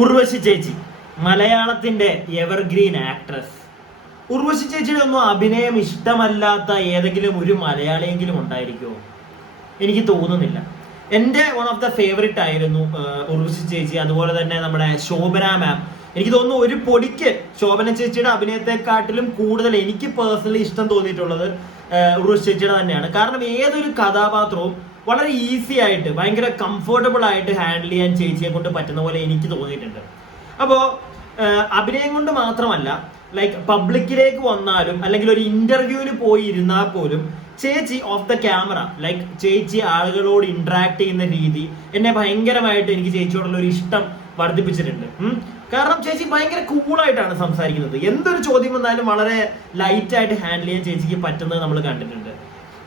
ഉർവശി ചേച്ചി മലയാളത്തിന്റെ evergreen actress. Urvashi ചേച്ചിയുടെ ഒന്നും അഭിനയം ഇഷ്ടമല്ലാത്ത ഏതെങ്കിലും ഒരു മലയാളിയെങ്കിലും ഉണ്ടായിരിക്കുമോ? എനിക്ക് തോന്നുന്നില്ല. എൻ്റെ വൺ ഓഫ് ദ ഫേവറേറ്റ് ആയിരുന്നു ഉർവശി ചേച്ചി. അതുപോലെ തന്നെ നമ്മുടെ ശോഭന മാം. എനിക്ക് തോന്നുന്നു ഒരു പൊടിക്ക് ശോഭന ചേച്ചിയുടെ അഭിനയത്തെക്കാട്ടിലും കൂടുതൽ എനിക്ക് പേഴ്സണലി ഇഷ്ടം തോന്നിയിട്ടുള്ളത് ഉർവശി ചേച്ചിയുടെ തന്നെയാണ്. കാരണം ഏതൊരു കഥാപാത്രവും വളരെ ഈസി ആയിട്ട് ഭയങ്കര കംഫർട്ടബിൾ ആയിട്ട് ഹാൻഡിൽ ചെയ്യാൻ ചേച്ചിയെ കൊണ്ട് പറ്റുന്ന പോലെ എനിക്ക് തോന്നിയിട്ടുണ്ട്. അപ്പോൾ അഭിനയം കൊണ്ട് മാത്രമല്ല, ലൈക്ക് പബ്ലിക്കിലേക്ക് വന്നാലും അല്ലെങ്കിൽ ഒരു ഇന്റർവ്യൂവിന് പോയി ഇരുന്നാൽ പോലും ചേച്ചി ഓഫ് ദ ക്യാമറ, ലൈക്ക് ചേച്ചി ആളുകളോട് ഇന്ററാക്ട് ചെയ്യുന്ന രീതി എന്നെ ഭയങ്കരമായിട്ട് എനിക്ക് ചേച്ചിയോടുള്ള ഒരു ഇഷ്ടം വർദ്ധിപ്പിച്ചിട്ടുണ്ട്. കാരണം ചേച്ചി ഭയങ്കര കൂളായിട്ടാണ് സംസാരിക്കുന്നത്. എന്തൊരു ചോദ്യം വന്നാലും വളരെ ലൈറ്റ് ആയിട്ട് ഹാൻഡിൽ ചെയ്യാൻ ചേച്ചിക്ക് പറ്റുന്നത് നമ്മൾ കണ്ടിട്ടുണ്ട്.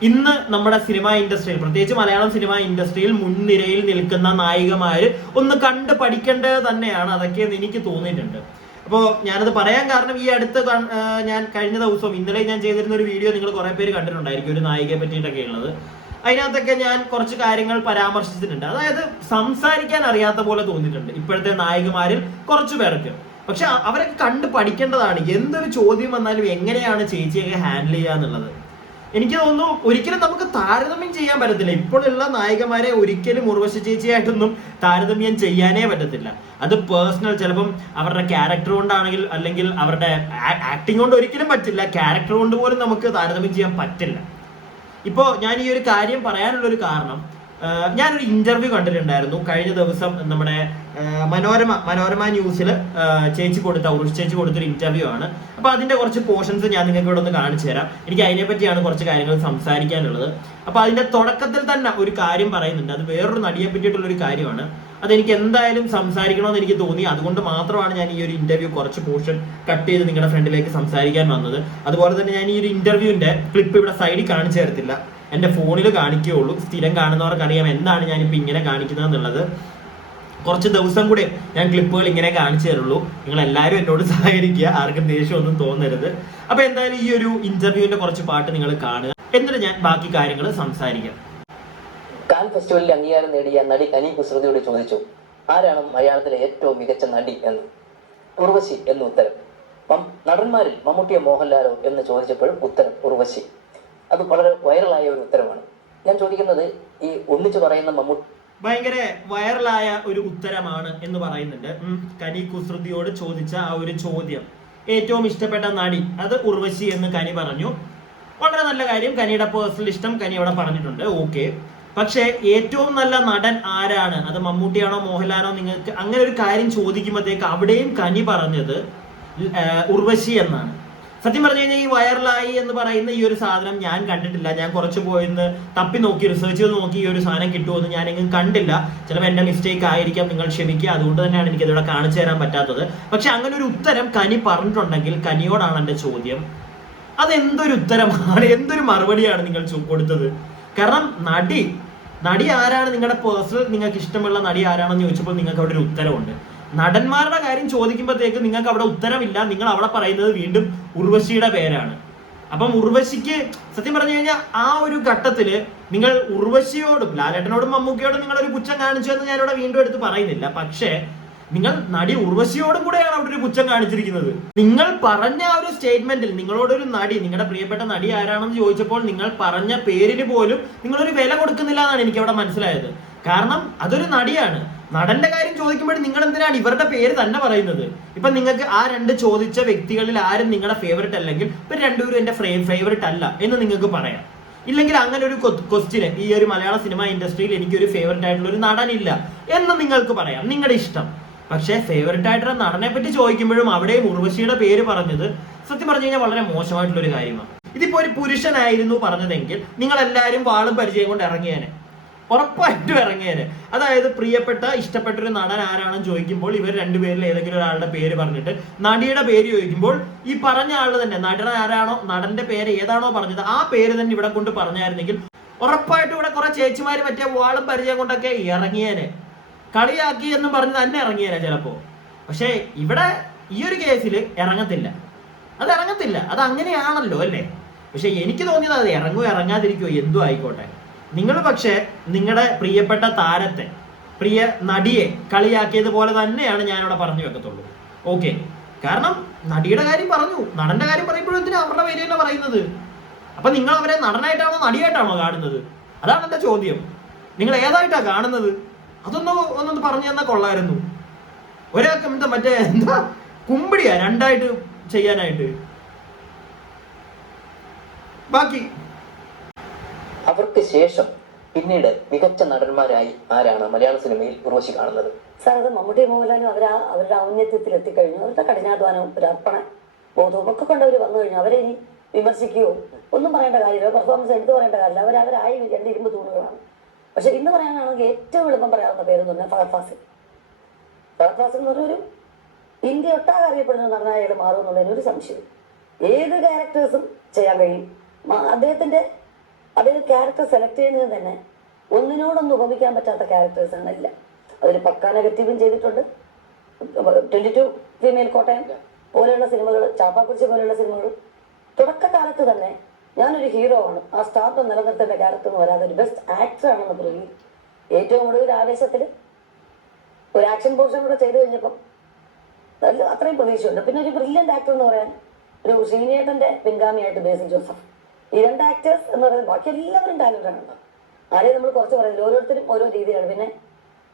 ഇന്ന് നമ്മുടെ സിനിമ ഇൻഡസ്ട്രിയിൽ, പ്രത്യേകിച്ച് മലയാളം സിനിമ ഇൻഡസ്ട്രിയിൽ മുൻനിരയിൽ നിൽക്കുന്ന നായികമാര് ഒന്ന് കണ്ട് പഠിക്കേണ്ടത് തന്നെയാണ് അതൊക്കെയെന്ന് എനിക്ക് തോന്നിയിട്ടുണ്ട്. അപ്പോൾ ഞാനത് പറയാൻ കാരണം, ഈ അടുത്ത് ഞാൻ കഴിഞ്ഞ ദിവസം ഇന്നലെ ഞാൻ ചെയ്തിരുന്ന ഒരു വീഡിയോ നിങ്ങൾ കുറെ പേര് കണ്ടിട്ടുണ്ടായിരിക്കും, ഒരു നായികയെ പറ്റിയിട്ടൊക്കെ ഉള്ളത്. അതിനകത്തൊക്കെ ഞാൻ കുറച്ച് കാര്യങ്ങൾ പരാമർശിച്ചിട്ടുണ്ട്. അതായത് സംസാരിക്കാൻ അറിയാത്ത പോലെ തോന്നിയിട്ടുണ്ട് ഇപ്പോഴത്തെ നായികമാരിൽ കുറച്ചു പേർക്ക്. പക്ഷെ അവരൊക്കെ കണ്ട് പഠിക്കേണ്ടതാണ്. എന്തൊരു ചോദ്യം വന്നാലും എങ്ങനെയാണ് ചേച്ചിയൊക്കെ ഹാൻഡിൽ ചെയ്യുക എന്നുള്ളത്. എനിക്ക് തോന്നുന്നു ഒരിക്കലും നമുക്ക് താരതമ്യം ചെയ്യാൻ പറ്റത്തില്ല. ഇപ്പോഴുള്ള നായികമാരെ ഒരിക്കലും ഉർവശി ചേച്ചിയായിട്ടൊന്നും താരതമ്യം ചെയ്യാനേ പറ്റത്തില്ല. അത് പേഴ്സണൽ, ചിലപ്പം അവരുടെ ക്യാരക്ടർ കൊണ്ടാണെങ്കിൽ, അല്ലെങ്കിൽ അവരുടെ ആക്ടിങ് കൊണ്ട് ഒരിക്കലും പറ്റില്ല. ക്യാരക്ടർ കൊണ്ട് പോലും നമുക്ക് താരതമ്യം ചെയ്യാൻ പറ്റില്ല. ഇപ്പോൾ ഞാൻ ഈ ഒരു കാര്യം പറയാനുള്ള ഒരു കാരണം, ഞാനൊരു ഇന്റർവ്യൂ കണ്ടിട്ടുണ്ടായിരുന്നു കഴിഞ്ഞ ദിവസം. നമ്മുടെ മനോരമ ന്യൂസിൽ ചേച്ചി കൊടുത്ത, ഉർവശി ചേച്ചി കൊടുത്തൊരു ഇന്റർവ്യൂ ആണ്. അപ്പൊ അതിന്റെ കുറച്ച് പോർഷൻസ് ഞാൻ നിങ്ങൾക്ക് ഇവിടെ ഒന്ന് കാണിച്ചു തരാം. എനിക്ക് അതിനെ പറ്റിയാണ് കുറച്ച് കാര്യങ്ങൾ സംസാരിക്കാനുള്ളത്. അപ്പൊ അതിന്റെ തുടക്കത്തിൽ തന്നെ ഒരു കാര്യം പറയുന്നുണ്ട്. അത് വേറൊരു നടിയെ പറ്റിയിട്ടുള്ള ഒരു കാര്യമാണ്. അതെനിക്ക് എന്തായാലും സംസാരിക്കണമെന്ന് എനിക്ക് തോന്നി. അതുകൊണ്ട് മാത്രമാണ് ഞാൻ ഈ ഒരു ഇന്റർവ്യൂ കുറച്ച് പോർഷൻ കട്ട് ചെയ്ത് നിങ്ങളുടെ ഫ്രണ്ടിലേക്ക് സംസാരിക്കാൻ വന്നത്. അതുപോലെ തന്നെ ഞാൻ ഈ ഒരു ഇന്റർവ്യൂവിന്റെ ക്ലിപ്പ് ഇവിടെ സൈഡിൽ കാണിച്ചു തരത്തില്ല, എൻ്റെ ഫോണിൽ കാണിക്കുകയുള്ളൂ. സ്ഥിരം കാണുന്നവർക്ക് അറിയാം എന്താണ് ഞാനിപ്പോൾ ഇങ്ങനെ കാണിക്കുന്നത് എന്നുള്ളത്. കുറച്ച് ദിവസം കൂടെ ഞാൻ ക്ലിപ്പുകൾ ഇങ്ങനെ കാണിച്ചു തരുള്ളൂ. നിങ്ങൾ എല്ലാവരും എന്നോട് സഹകരിക്കുക, ആർക്കും ദേഷ്യമൊന്നും തോന്നരുത്. അപ്പൊ എന്തായാലും ഈ ഒരു ഇന്റർവ്യൂവിന്റെ കുറച്ച് പാട്ട് നിങ്ങൾ കാണുക, എന്നിട്ട് ഞാൻ ബാക്കി കാര്യങ്ങൾ സംസാരിക്കാം. കാൻ ഫെസ്റ്റിവലിൽ അംഗീകാരം നേടിയ നടി കനി കുസൃതിയോട് ചോദിച്ചു, ആരാണ് മലയാളത്തിലെ ഏറ്റവും മികച്ച നടി എന്ന്. ഉർവശി എന്ന് ഉത്തരം. നടന്മാരിൽ മമ്മൂട്ടിയോ മോഹൻലാലോ എന്ന് ചോദിച്ചപ്പോഴും ഉത്തരം ഉർവശി. അത് വളരെ വൈറലായ ഒരു ഉത്തരമാണ്. ഞാൻ ചോദിക്കുന്നത്, ഈ ഒന്നിച്ചു പറയുന്ന മമ്മൂട്ടി ഭയങ്കര വൈറലായ ഒരു ഉത്തരമാണ് എന്ന് പറയുന്നുണ്ട്. കനി കുസൃതിയോട് ചോദിച്ച ആ ഒരു ചോദ്യം, ഏറ്റവും ഇഷ്ടപ്പെട്ട നടി, അത് ഉർവശി എന്ന് കനി പറഞ്ഞു. വളരെ നല്ല കാര്യം. കനിയുടെ പേഴ്സണൽ ഇഷ്ടം കനി അവിടെ പറഞ്ഞിട്ടുണ്ട്, ഓക്കെ. പക്ഷേ ഏറ്റവും നല്ല നടൻ ആരാണ്, അത് മമ്മൂട്ടിയാണോ മോഹൻലാലോ, നിങ്ങൾക്ക് അങ്ങനെ ഒരു കാര്യം ചോദിക്കുമ്പോഴത്തേക്ക് അവിടെയും കനി പറഞ്ഞത് ഉർവശി എന്നാണ്. സത്യം പറഞ്ഞു കഴിഞ്ഞാൽ ഈ വൈറലായി എന്ന് പറയുന്ന ഈ ഒരു സാധനം ഞാൻ കണ്ടിട്ടില്ല. ഞാൻ കുറച്ച് പോയിന്ന് തപ്പി നോക്കി, റിസർച്ച് ചെയ്ത് നോക്കി ഈ ഒരു സാധനം കിട്ടുമെന്ന് ഞാൻ എങ്ങും കണ്ടില്ല. ചിലപ്പോൾ എൻ്റെ മിസ്റ്റേക്ക് ആയിരിക്കാം, നിങ്ങൾ ക്ഷമിക്കുക. അതുകൊണ്ട് തന്നെയാണ് എനിക്ക് ഇതിവിടെ കാണിച്ചു തരാൻ പറ്റാത്തത്. പക്ഷെ അങ്ങനെ ഒരു ഉത്തരം കനി പറഞ്ഞിട്ടുണ്ടെങ്കിൽ കനിയോടാണ് എൻ്റെ ചോദ്യം, അതെന്തൊരു ഉത്തരമാണ്, എന്തൊരു മറുപടിയാണ് നിങ്ങൾ കൊടുത്തത്? കാരണം നടി ആരാണ്, നിങ്ങളുടെ പേഴ്സണൽ നിങ്ങൾക്ക് ഇഷ്ടമുള്ള നടി ആരാണെന്ന് ചോദിച്ചപ്പോൾ നിങ്ങൾക്ക് അവിടെ ഒരു ഉത്തരവുണ്ട്. നടന്മാരുടെ കാര്യം ചോദിക്കുമ്പോഴത്തേക്ക് നിങ്ങൾക്ക് അവിടെ ഉത്തരമില്ല. നിങ്ങൾ അവിടെ പറയുന്നത് വീണ്ടും ഉർവശിയുടെ പേരാണ്. അപ്പം ഉർവശിക്ക് സത്യം പറഞ്ഞു കഴിഞ്ഞാൽ ആ ഒരു ഘട്ടത്തില് നിങ്ങൾ ഉർവശിയോടും ലാലേട്ടനോടും മമ്മൂക്കയോടും നിങ്ങളൊരു പുച്ഛം കാണിച്ചു എന്ന് ഞാനിവിടെ വീണ്ടും എടുത്ത് പറയുന്നില്ല. പക്ഷേ നിങ്ങൾ നടി ഉർവശിയോടും കൂടെയാണ് അവിടെ ഒരു പുച്ഛം കാണിച്ചിരിക്കുന്നത്. നിങ്ങൾ പറഞ്ഞ ആ ഒരു സ്റ്റേറ്റ്മെന്റിൽ നിങ്ങളോടൊരു നടി, നിങ്ങളുടെ പ്രിയപ്പെട്ട നടി ആരാണെന്ന് ചോദിച്ചപ്പോൾ നിങ്ങൾ പറഞ്ഞ പേരിന് പോലും നിങ്ങളൊരു വില കൊടുക്കുന്നില്ല എന്നാണ് എനിക്ക് അവിടെ മനസ്സിലായത്. കാരണം അതൊരു നടിയാണ്. നടന്റെ കാര്യം ചോദിക്കുമ്പോൾ നിങ്ങൾ എന്തിനാണ് ഇവരുടെ പേര് തന്നെ പറയുന്നത്? ഇപ്പൊ നിങ്ങൾക്ക് ആ രണ്ട് ചോദിച്ച വ്യക്തികളിൽ ആരും നിങ്ങളുടെ ഫേവറേറ്റ് അല്ലെങ്കിൽ ഇപ്പൊ രണ്ടുപേരും എന്റെ ഫേവറേറ്റ് അല്ല എന്ന് നിങ്ങൾക്ക് പറയാം. ഇല്ലെങ്കിൽ അങ്ങനെ ഒരു ക്വസ്റ്റ്യന് ഈ ഒരു മലയാള സിനിമ ഇൻഡസ്ട്രിയിൽ എനിക്കൊരു ഫേവറേറ്റ് ആയിട്ടുള്ള ഒരു നടനില്ല എന്ന് നിങ്ങൾക്ക് പറയാം, നിങ്ങളുടെ ഇഷ്ടം. പക്ഷേ ഫേവറേറ്റ് ആയിട്ടുള്ള നടനെ പറ്റി ചോദിക്കുമ്പോഴും അവിടെയും ഉർവശിയുടെ പേര് പറഞ്ഞത് സത്യം പറഞ്ഞു കഴിഞ്ഞാൽ വളരെ മോശമായിട്ടുള്ള ഒരു കാര്യമാണ്. ഇതിപ്പോ ഒരു പുരുഷനായിരുന്നു പറഞ്ഞതെങ്കിൽ നിങ്ങൾ എല്ലാവരും വാളും പരിചയം കൊണ്ട് ഇറങ്ങിയേനെ, ഉറപ്പായിട്ടും ഇറങ്ങിയേനെ. അതായത് പ്രിയപ്പെട്ട ഇഷ്ടപ്പെട്ട ഒരു നടൻ ആരാണെന്ന് ചോദിക്കുമ്പോൾ ഇവർ രണ്ടുപേരിൽ ഏതെങ്കിലും ഒരാളുടെ പേര് പറഞ്ഞിട്ട് നടിയുടെ പേര് ചോദിക്കുമ്പോൾ ഈ പറഞ്ഞ ആള് തന്നെ നടൻ ആരാണോ, നടന്റെ പേര് ഏതാണോ പറഞ്ഞത് ആ പേര് തന്നെ ഇവിടെ കൊണ്ട് പറഞ്ഞായിരുന്നെങ്കിൽ ഉറപ്പായിട്ടും ഇവിടെ കുറെ ചേച്ചിമാര് മറ്റേ വാളും പരിചയം കൊണ്ടൊക്കെ ഇറങ്ങിയേനെ, കളിയാക്കി എന്നും പറഞ്ഞ് തന്നെ ഇറങ്ങിയേനെ ചിലപ്പോ. പക്ഷെ ഇവിടെ ഈ ഒരു കേസിൽ ഇറങ്ങത്തില്ല, അത് ഇറങ്ങത്തില്ല. അത് അങ്ങനെയാണല്ലോ അല്ലേ? പക്ഷെ എനിക്ക് തോന്നിയത് അത് ഇറങ്ങുമോ ഇറങ്ങാതിരിക്കുമോ എന്തോ ആയിക്കോട്ടെ, നിങ്ങൾ പക്ഷെ നിങ്ങളുടെ പ്രിയപ്പെട്ട താരത്തെ പ്രിയ നടിയെ കളിയാക്കിയത് പോലെ തന്നെയാണ് ഞാനിവിടെ പറഞ്ഞു വെക്കത്തുള്ളൂ. ഓക്കെ, കാരണം നടിയുടെ കാര്യം പറഞ്ഞു, നടന്റെ കാര്യം പറയുമ്പോഴും എന്തിനാ അവരുടെ പേര് തന്നെ പറയുന്നത്? അപ്പൊ നിങ്ങൾ അവരെ നടനായിട്ടാണോ നടിയായിട്ടാണോ കാണുന്നത്? അതാണ് എന്റെ ചോദ്യം. നിങ്ങൾ ഏതായിട്ടാ കാണുന്നത്? ഒന്നൊന്ന് പറഞ്ഞു തന്നാൽ കൊള്ളായിരുന്നു. ഒരാൾക്ക് എന്താ കുമ്പിടിയാ രണ്ടായിട്ട് ചെയ്യാനായിട്ട്. ബാക്കി അവർക്ക് ശേഷം പിന്നീട് മികച്ച നടന്മാരായി ആരാണ് മലയാള സിനിമയിൽ ഉർവശി കാണുന്നത്? സാർ, അത് മമ്മൂട്ടി മോഹൻലാലും അവരുടെ ഔന്നത്യത്തിൽ എത്തിക്കഴിഞ്ഞു. അവരുടെ കഠിനാധ്വാനവും ഒരു അർപ്പണ ബോധവും ഒക്കെ കൊണ്ടവർ വന്നു കഴിഞ്ഞു. അവരെ ഇനി വിമർശിക്കുകയോ ഒന്നും പറയേണ്ട കാര്യമില്ല, പെർഫോമൻസ് എടുത്തു പറയേണ്ട കാര്യമില്ല. അവരായി രണ്ട് ഇരുമ്പ് തൂണുകളാണ്. പക്ഷെ ഇന്ന് പറയാനാണെങ്കിൽ ഏറ്റവും എളുപ്പം പറയാവുന്ന പേരെന്ന് പറഞ്ഞാൽ ഫഹദ് ഫാസിൽ. ഫഹദ് ഫാസിൽ എന്ന് പറഞ്ഞൊരു ഇന്ത്യ ഒട്ടാകെ അറിയപ്പെടുന്ന നടനായ മാറും എന്നുള്ളതിനൊരു സംശയം. ഏത് ക്യാരക്ടേഴ്സും ചെയ്യാൻ കഴിയും. അദ്ദേഹം ക്യാരക്ടർ സെലക്ട് ചെയ്യുന്നത് തന്നെ ഒന്നിനോടൊന്നും ഉപമിക്കാൻ പറ്റാത്ത ക്യാരക്ടേഴ്സാണ് എല്ലാം. അതിൽ പക്കാ നെഗറ്റീവും ചെയ്തിട്ടുണ്ട്. 22 ഫീമെയിൽ കോട്ടയം പോലെയുള്ള സിനിമകൾ, ചാപ്പാക്കുറിച്ചി പോലെയുള്ള സിനിമകൾ. തുടക്കകാലത്ത് തന്നെ ഞാനൊരു ഹീറോ ആണ്, ആ സ്റ്റാർട്ട് നിലനിർത്തേണ്ട ക്യാരക്ടർ എന്ന് വരാതെ ഒരു ബെസ്റ്റ് ആക്ടർ ആണെന്ന് പറയും. ഏറ്റവും ഒടുവിൽ ആവേശത്തിൽ ഒരു ആക്ഷൻ പോർഷൻ കൂടെ ചെയ്തു കഴിഞ്ഞപ്പം അത്രയും പ്രതീക്ഷയുണ്ട്. പിന്നെ ഒരു ബ്രില്യൻ്റ് ആക്ടർ എന്ന് പറയാൻ ഒരു ശ്രീനേട്ടൻ്റെ പിൻഗാമിയായിട്ട് ബേസിൽ ജോസഫ്. ഈ രണ്ട് ആക്ടേഴ്സ് എന്ന് പറയുന്നത് ബാക്കി എല്ലാവരും ടാലൻ്റാണ്. ആരെയും നമ്മൾ കുറച്ച് പറയുന്നില്ല, ഓരോരുത്തരും ഓരോ രീതിയിലാണ്. പിന്നെ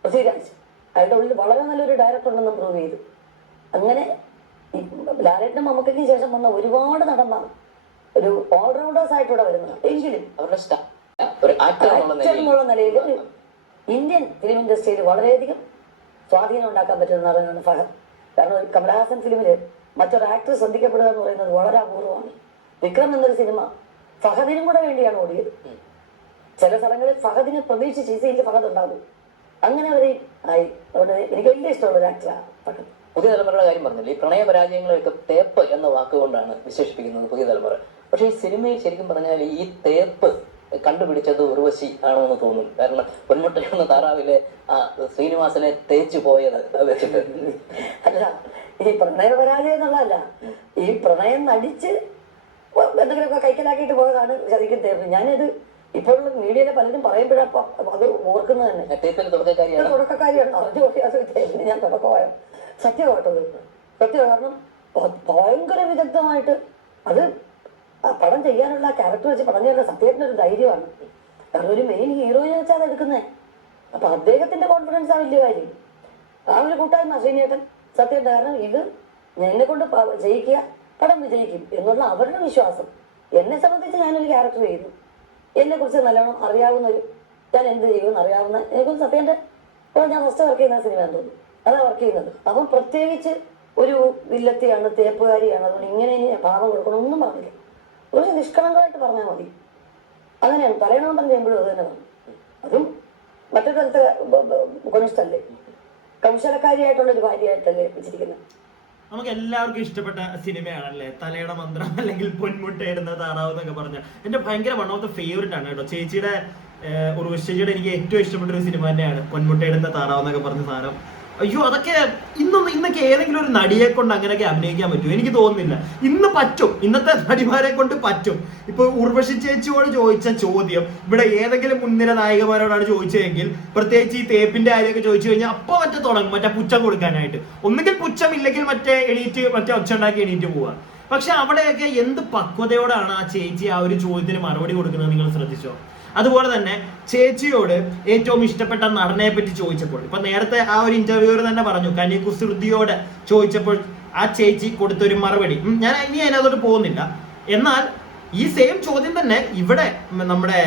പൃഥ്വിരാജ് അയാളുടെ ഉള്ളിൽ വളരെ നല്ലൊരു ഡയറക്ടർ ഉണ്ടെന്ന് പ്രൂവ് ചെയ്തു. അങ്ങനെ ലാലേട്ടനും മമ്മൂക്കയ്ക്കും ശേഷം വന്ന ഒരുപാട് നടന്മാർ ഒരു ഓൾറൗണ്ടേഴ്സ് ആയിട്ടൂടെ വരുന്നത്. എങ്കിലും അവരുടെ ഒരു ആക്ടർ എന്നുള്ള നിലയിൽ ഇന്ത്യൻ ഫിലിം ഇൻഡസ്ട്രിയിൽ വളരെയധികം സ്വാധീനം ഉണ്ടാക്കാൻ പറ്റുന്ന നടനാണ് ഫഹദ്. കാരണം ഒരു കമലഹാസൻ ഫിലിമിൽ മറ്റൊരു ആക്ടർ ശ്രദ്ധിക്കപ്പെടുക എന്ന് പറയുന്നത് വളരെ അപൂർവമാണ്. വിക്രം എന്നൊരു സിനിമ ഫഹദിനും കൂടെ വേണ്ടിയാണ് ഓടിയത്. ചില സ്ഥലങ്ങളിൽ ഫഹദിനെ പ്രതീക്ഷിച്ച് ഈ സീനിൽ ഫഹദ് ഉണ്ടാകും. അങ്ങനെ അവരെ ആയി. അതുകൊണ്ട് എനിക്ക് വലിയ ഇഷ്ടമുള്ള ഒരു ആക്ടറാണ് ഫഹദ്. പുതിയ തലമുറയുടെ കാര്യം പറഞ്ഞില്ലേ, ഈ പ്രണയ പരാജയങ്ങളെയൊക്കെ തേപ്പ് എന്ന വാക്കുകൊണ്ടാണ് വിശേഷിപ്പിക്കുന്നത് പുതിയ തലമുറ. പക്ഷെ ഈ സിനിമയിൽ ശരിക്കും പറഞ്ഞാൽ ഈ തേപ്പ് കണ്ടുപിടിച്ചത് ഉർവശി ആണോ എന്ന് തോന്നും. കാരണം പൊന്മുട്ടയെന്ന താറാവിലെ ആ ശ്രീനിവാസനെ തേച്ചു പോയത് വെച്ചിട്ട്. അല്ല, ഈ പ്രണയ പരാജയം എന്നുള്ളതല്ല, ഈ പ്രണയം നടിച്ച് എന്തെങ്കിലുമൊക്കെ കൈക്കലാക്കിയിട്ട് പോയതാണ് ശരിക്കും തേപ്പ്. ഞാനിത് ഇപ്പോഴുള്ള മീഡിയയിലെ പലരും പറയുമ്പോഴപ്പം അത് ഓർക്കുന്നത് തന്നെ. തേപ്പിന്റെ തുടക്കക്കാരിയാണ് അറിഞ്ഞു അത് തേപ്പിന് ഞാൻ തുടക്കമായ സത്യമായിട്ടത് സത്യം. കാരണം ഭയങ്കര വിദഗ്ധമായിട്ട് അത് പടം ചെയ്യാനുള്ള ക്യാരക്ടർ വെച്ച് പടം ചെയ്യാനുള്ള സത്യത്തിൻ്റെ ഒരു ധൈര്യമാണ്. കാരണം ഒരു മെയിൻ ഹീറോയിനെ വെച്ചാൽ അത് എടുക്കുന്നത്. അപ്പൊ അദ്ദേഹത്തിന്റെ കോൺഫിഡൻസ് ആ വലിയ കാര്യം. ആ ഒരു കൂട്ടായ്മ ശ്രീനേട്ടൻ സത്യം. കാരണം ഇത് എന്നെ കൊണ്ട് ജയിക്കുക, പടം വിജയിക്കും എന്നുള്ള അവരുടെ വിശ്വാസം. എന്നെ സംബന്ധിച്ച് ഞാനൊരു ക്യാരക്ടർ ചെയ്യുന്നു, എന്നെ കുറിച്ച് നല്ലോണം ഞാൻ എന്ത് ചെയ്യുമെന്ന് അറിയാവുന്ന എനിക്കൊന്ന് സത്യൻ്റെ ഇപ്പോൾ ഞാൻ ഫസ്റ്റ് വർക്ക് ചെയ്യുന്ന സിനിമയാണെന്ന് തോന്നുന്നു, അതാണ് വർക്ക് ചെയ്യുന്നത്. അപ്പം പ്രത്യേകിച്ച് ഒരു വില്ലത്തിയാണ്, തേപ്പുകാരിയാണ്, അതുകൊണ്ട് ഇങ്ങനെ ഇനി ഭാവം കൊടുക്കണമെന്നും പറഞ്ഞില്ല. ഒരു നിഷ്കളങ്കമായിട്ട് പറഞ്ഞാൽ മതി. അങ്ങനെയാണ് തലയണോണ്ടം ചെയ്യുമ്പോഴും അത് തന്നെ പറഞ്ഞു. അതും മറ്റൊരു തരത്തെ കൊനിഷ്ടല്ലേ, കൗശലക്കാരിയായിട്ടുള്ളൊരു ഭാര്യയായിട്ടല്ലേ വെച്ചിരിക്കുന്നത്. നമുക്ക് എല്ലാവർക്കും ഇഷ്ടപ്പെട്ട സിനിമയാണല്ലേ തലയുടെ മന്ത്രം, അല്ലെങ്കിൽ പൊന്മുട്ടയിടുന്ന താറാവ് എന്നൊക്കെ പറഞ്ഞ എന്റെ ഭയങ്കര വൺ ഓഫ് ദ ഫേവറേറ്റ് ആണ് കേട്ടോ. ചേച്ചിയുടെ ഉർവശി ചേച്ചിയുടെ എനിക്ക് ഏറ്റവും ഇഷ്ടപ്പെട്ട ഒരു സിനിമ തന്നെയാണ് പൊന്മുട്ടയിടുന്ന താറാവ് എന്നൊക്കെ പറഞ്ഞ സാധനം. അയ്യോ, അതൊക്കെ ഇന്നൊക്കെ ഏതെങ്കിലും ഒരു നടിയെ കൊണ്ട് അങ്ങനെയൊക്കെ അഭിനയിക്കാൻ പറ്റും? എനിക്ക് തോന്നുന്നില്ല. ഇന്ന് പറ്റും, ഇന്നത്തെ നടിമാരെ കൊണ്ട് പറ്റും. ഇപ്പൊ ഉർവശി ചേച്ചിയോട് ചോദിച്ച ചോദ്യം ഇവിടെ ഏതെങ്കിലും മുൻനിര നായികമാരോടാണ് ചോദിച്ചതെങ്കിൽ, പ്രത്യേകിച്ച് ഈ തേപ്പിന്റെ കാര്യമൊക്കെ ചോദിച്ചു കഴിഞ്ഞാൽ അപ്പൊ തുടങ്ങും മറ്റേ പുച്ഛം കൊടുക്കാനായിട്ട്. ഒന്നുകിൽ പുച്ഛം, ഇല്ലെങ്കിൽ മറ്റേ ഒച്ച ഉണ്ടാക്കി എണീറ്റ് പോവുക. പക്ഷെ അവിടെയൊക്കെ എന്ത് പക്വതയോടാണ് ആ ചേച്ചി ആ ഒരു ചോദ്യത്തിന് മറുപടി കൊടുക്കുന്നത് നിങ്ങൾ ശ്രദ്ധിച്ചോ? അതുപോലെ തന്നെ ചേച്ചിയോട് ഏറ്റവും ഇഷ്ടപ്പെട്ട നടനെ പറ്റി ചോദിച്ചപ്പോൾ, ഇപ്പൊ നേരത്തെ ആ ഒരു ഇന്റർവ്യൂവർ തന്നെ പറഞ്ഞു, കനി കുസൃതിയോട് ചോദിച്ചപ്പോൾ ആ ചേച്ചി കൊടുത്തൊരു മറുപടി ഞാൻ ഇനി അതിനകത്തോട്ട് പോകുന്നില്ല. എന്നാൽ ഈ സെയിം ചോദ്യം തന്നെ ഇവിടെ നമ്മുടെ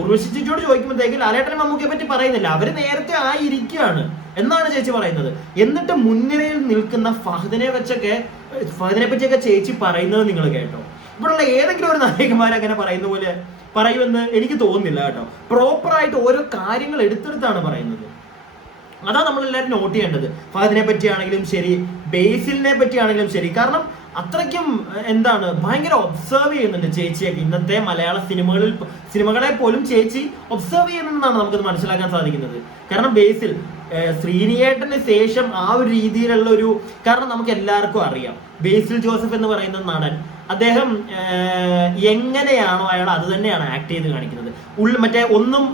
ഉർവശി ചേച്ചിയോട് ചോദിക്കുമ്പോഴത്തേക്ക് ലാലേട്ടനും മമ്മൂക്കയെ പറ്റി പറയുന്നില്ല. അവര് നേരത്തെ ആയിരിക്കുകയാണ് എന്നാണ് ചേച്ചി പറയുന്നത്. എന്നിട്ട് മുൻനിരയിൽ നിൽക്കുന്ന ഫഹദിനെ പറ്റിയൊക്കെ ചേച്ചി പറയുന്നത് നിങ്ങൾ കേട്ടോ? ഇവിടെയുള്ള ഏതെങ്കിലും ഒരു നായകന്മാർ അങ്ങനെ പറയുന്ന പോലെ പറയുമെന്ന് എനിക്ക് തോന്നുന്നില്ല കേട്ടോ. പ്രോപ്പറായിട്ട് ഓരോ കാര്യങ്ങൾ എടുത്തെടുത്താണ് പറയുന്നത്. അതാണ് നമ്മളെല്ലാവരും നോട്ട് ചെയ്യേണ്ടത്. ഫഹദിനെ പറ്റിയാണെങ്കിലും ശരി, ബേസിലിനെ പറ്റിയാണെങ്കിലും ശരി. കാരണം അത്രയ്ക്കും ഭയങ്കര ഒബ്സർവ് ചെയ്യുന്നുണ്ട് ചേച്ചിയൊക്കെ. ഇന്നത്തെ മലയാള സിനിമകളെ പോലും ചേച്ചി ഒബ്സർവ് ചെയ്യുന്നുണ്ടെന്നാണ് നമുക്കത് മനസ്സിലാക്കാൻ സാധിക്കുന്നത്. കാരണം ബേസിൽ ശ്രീനിയേട്ടന് ശേഷം ആ ഒരു രീതിയിലുള്ള ഒരു, കാരണം നമുക്ക് എല്ലാവർക്കും അറിയാം ബേസിൽ ജോസഫ് എന്ന് പറയുന്ന നടൻ, അദ്ദേഹം എങ്ങനെയാണോ അയാൾ അത് തന്നെയാണ് ആക്ട് ചെയ്ത് കാണിക്കുന്നത്. മറ്റേ ഒന്നും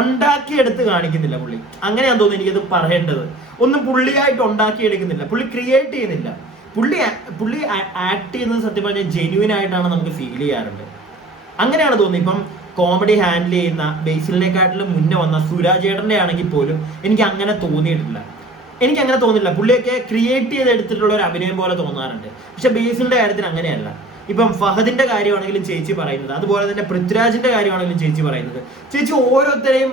ഉണ്ടാക്കിയെടുത്ത് കാണിക്കുന്നില്ല പുള്ളി, അങ്ങനെയാന്ന് തോന്നുന്നു എനിക്കത് പറയേണ്ടത്. ഒന്നും പുള്ളിയായിട്ട് ഉണ്ടാക്കിയെടുക്കുന്നില്ല, പുള്ളി ക്രിയേറ്റ് ചെയ്യുന്നില്ല. പുള്ളി ആക്ട് ചെയ്യുന്നത് സത്യം പറഞ്ഞാൽ ജെന്യൂൻ ആയിട്ടാണ് നമുക്ക് ഫീൽ ചെയ്യാറുണ്ട്. അങ്ങനെയാണ് തോന്നുന്നത്. ഇപ്പം കോമഡി ഹാൻഡിൽ ചെയ്യുന്ന ബേസിലിനെക്കാട്ടിലും മുന്നേ വന്ന സുരാജേട്ടൻ്റെ ആണെങ്കിൽ പോലും എനിക്ക് അങ്ങനെ തോന്നിയിട്ടില്ല. പുള്ളിയൊക്കെ ക്രിയേറ്റ് ചെയ്തെടുത്തിട്ടുള്ള ഒരു അഭിനയം പോലെ തോന്നാറുണ്ട്. പക്ഷെ ബേസിലിന്റെ കാര്യത്തിൽ അങ്ങനെയല്ല. ഇപ്പം ഫഹദിന്റെ കാര്യമാണെങ്കിലും ചേച്ചി പറയുന്നത്, അതുപോലെ തന്നെ പൃഥ്വിരാജിന്റെ കാര്യമാണെങ്കിലും ചേച്ചി പറയുന്നത്, ചേച്ചി ഓരോരുത്തരെയും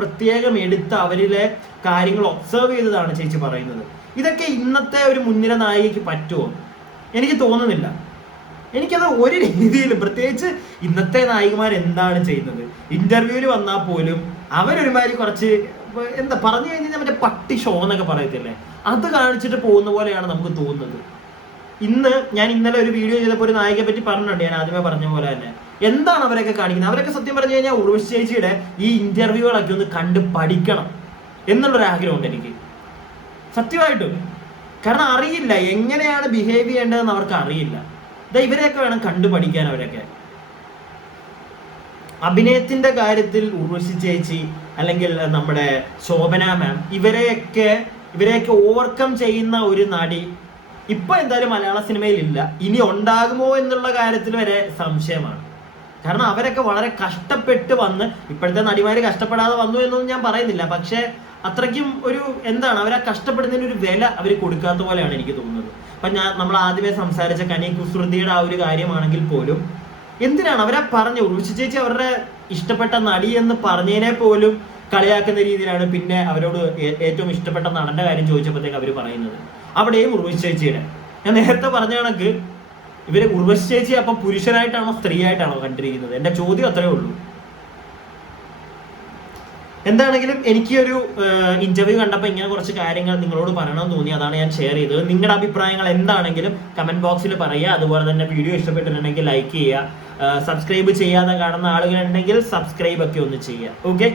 പ്രത്യേകം എടുത്ത് അവരിലെ കാര്യങ്ങൾ ഒബ്സർവ് ചെയ്തതാണ് ചേച്ചി പറയുന്നത്. ഇതൊക്കെ ഇന്നത്തെ ഒരു മുൻനിര നായികയ്ക്ക് പറ്റുമോ? എനിക്ക് തോന്നുന്നില്ല. എനിക്കത് ഒരു രീതിയിലും, പ്രത്യേകിച്ച് ഇന്നത്തെ നായികമാർ എന്താണ് ചെയ്യുന്നത്, ഇന്റർവ്യൂവിൽ വന്നാൽ പോലും അവരൊരുമാതിരി കുറച്ച് പറഞ്ഞു കഴിഞ്ഞാൽ മറ്റേ പട്ടി ഷോ എന്നൊക്കെ പറയത്തില്ലേ, അത് കാണിച്ചിട്ട് പോകുന്ന പോലെയാണ് നമുക്ക് തോന്നുന്നത്. ഞാൻ ഇന്നലെ ഒരു വീഡിയോ ചെയ്തപ്പോൾ ഒരു നായികയെ പറ്റി പറഞ്ഞിട്ടുണ്ട്, ഞാൻ ആദ്യമേ പറഞ്ഞ പോലെ തന്നെ. എന്താണ് അവരൊക്കെ കാണിക്കുന്നത്? അവരൊക്കെ സത്യം പറഞ്ഞു കഴിഞ്ഞാൽ ഉർവശി ചേച്ചിയുടെ ഈ ഇന്റർവ്യൂകളൊക്കെ ഒന്ന് കണ്ട് പഠിക്കണം എന്നുള്ളൊരു ആഗ്രഹമുണ്ട് എനിക്ക് സത്യമായിട്ടും. കാരണം അറിയില്ല എങ്ങനെയാണ് ബിഹേവ് ചെയ്യേണ്ടതെന്ന് അവർക്ക് അറിയില്ല. ഇവരെയൊക്കെ വേണം കണ്ടു പഠിക്കാൻ. അവരൊക്കെ അഭിനയത്തിന്റെ കാര്യത്തിൽ ഉർവശി ചേച്ചി അല്ലെങ്കിൽ നമ്മുടെ ശോഭന മാം, ഇവരെയൊക്കെ ഓവർകം ചെയ്യുന്ന ഒരു നടി ഇപ്പൊ എന്തായാലും മലയാള സിനിമയിൽ ഇല്ല. ഇനി ഉണ്ടാകുമോ എന്നുള്ള കാര്യത്തിൽ വരെ സംശയമാണ്. കാരണം അവരൊക്കെ വളരെ കഷ്ടപ്പെട്ട് വന്ന്, ഇപ്പോഴത്തെ നടിമാര് കഷ്ടപ്പെടാതെ വന്നു എന്നൊന്നും ഞാൻ പറയുന്നില്ല, പക്ഷെ അത്രയ്ക്കും ഒരു അവരാ കഷ്ടപ്പെടുന്നതിന് ഒരു വില അവർ കൊടുക്കാത്ത പോലെയാണ് എനിക്ക് തോന്നുന്നത്. അപ്പൊ നമ്മൾ ആദ്യമേ സംസാരിച്ച കനി കുസൃതിയുടെ ആ ഒരു കാര്യമാണെങ്കിൽ പോലും എന്തിനാണ് അവരാ പറഞ്ഞ ഉർവശി ചേച്ചി അവരുടെ ഇഷ്ടപ്പെട്ട നടി എന്ന് പറഞ്ഞതിനെ പോലും കളിയാക്കുന്ന രീതിയിലാണ് പിന്നെ അവരോട് ഏറ്റവും ഇഷ്ടപ്പെട്ട നടന്റെ കാര്യം ചോദിച്ചപ്പോഴത്തേക്ക് അവർ പറയുന്നത്. അവിടെയും ഉർവശി ചേച്ചിയുടെ, ഞാൻ നേരത്തെ പറഞ്ഞ കണക്ക് ഇവര് ഉർവശി ചേച്ചി അപ്പൊ പുരുഷനായിട്ടാണോ സ്ത്രീ ആയിട്ടാണോ കണ്ടിരിക്കുന്നത്? എന്റെ ചോദ്യം അത്രേ ഉള്ളൂ. എന്താണെങ്കിലും എനിക്ക് ഒരു ഇന്റർവ്യൂ കണ്ടപ്പോൾ ഇങ്ങനെ കുറച്ച് കാര്യങ്ങൾ നിങ്ങളോട് പറയണമെന്ന് തോന്നി, അതാണ് ഞാൻ ഷെയർ ചെയ്തത്. നിങ്ങളുടെ അഭിപ്രായങ്ങൾ എന്താണെങ്കിലും കമന്റ് ബോക്സിൽ പറയുക. അതുപോലെ തന്നെ വീഡിയോ ഇഷ്ടപ്പെട്ടിട്ടുണ്ടെങ്കിൽ ലൈക്ക് ചെയ്യുക. സബ്സ്ക്രൈബ് ചെയ്യാതെ കാണുന്ന ആളുകളുണ്ടെങ്കിൽ സബ്സ്ക്രൈബ് ഒക്കെ ഒന്ന് ചെയ്യുക. ഓക്കെ.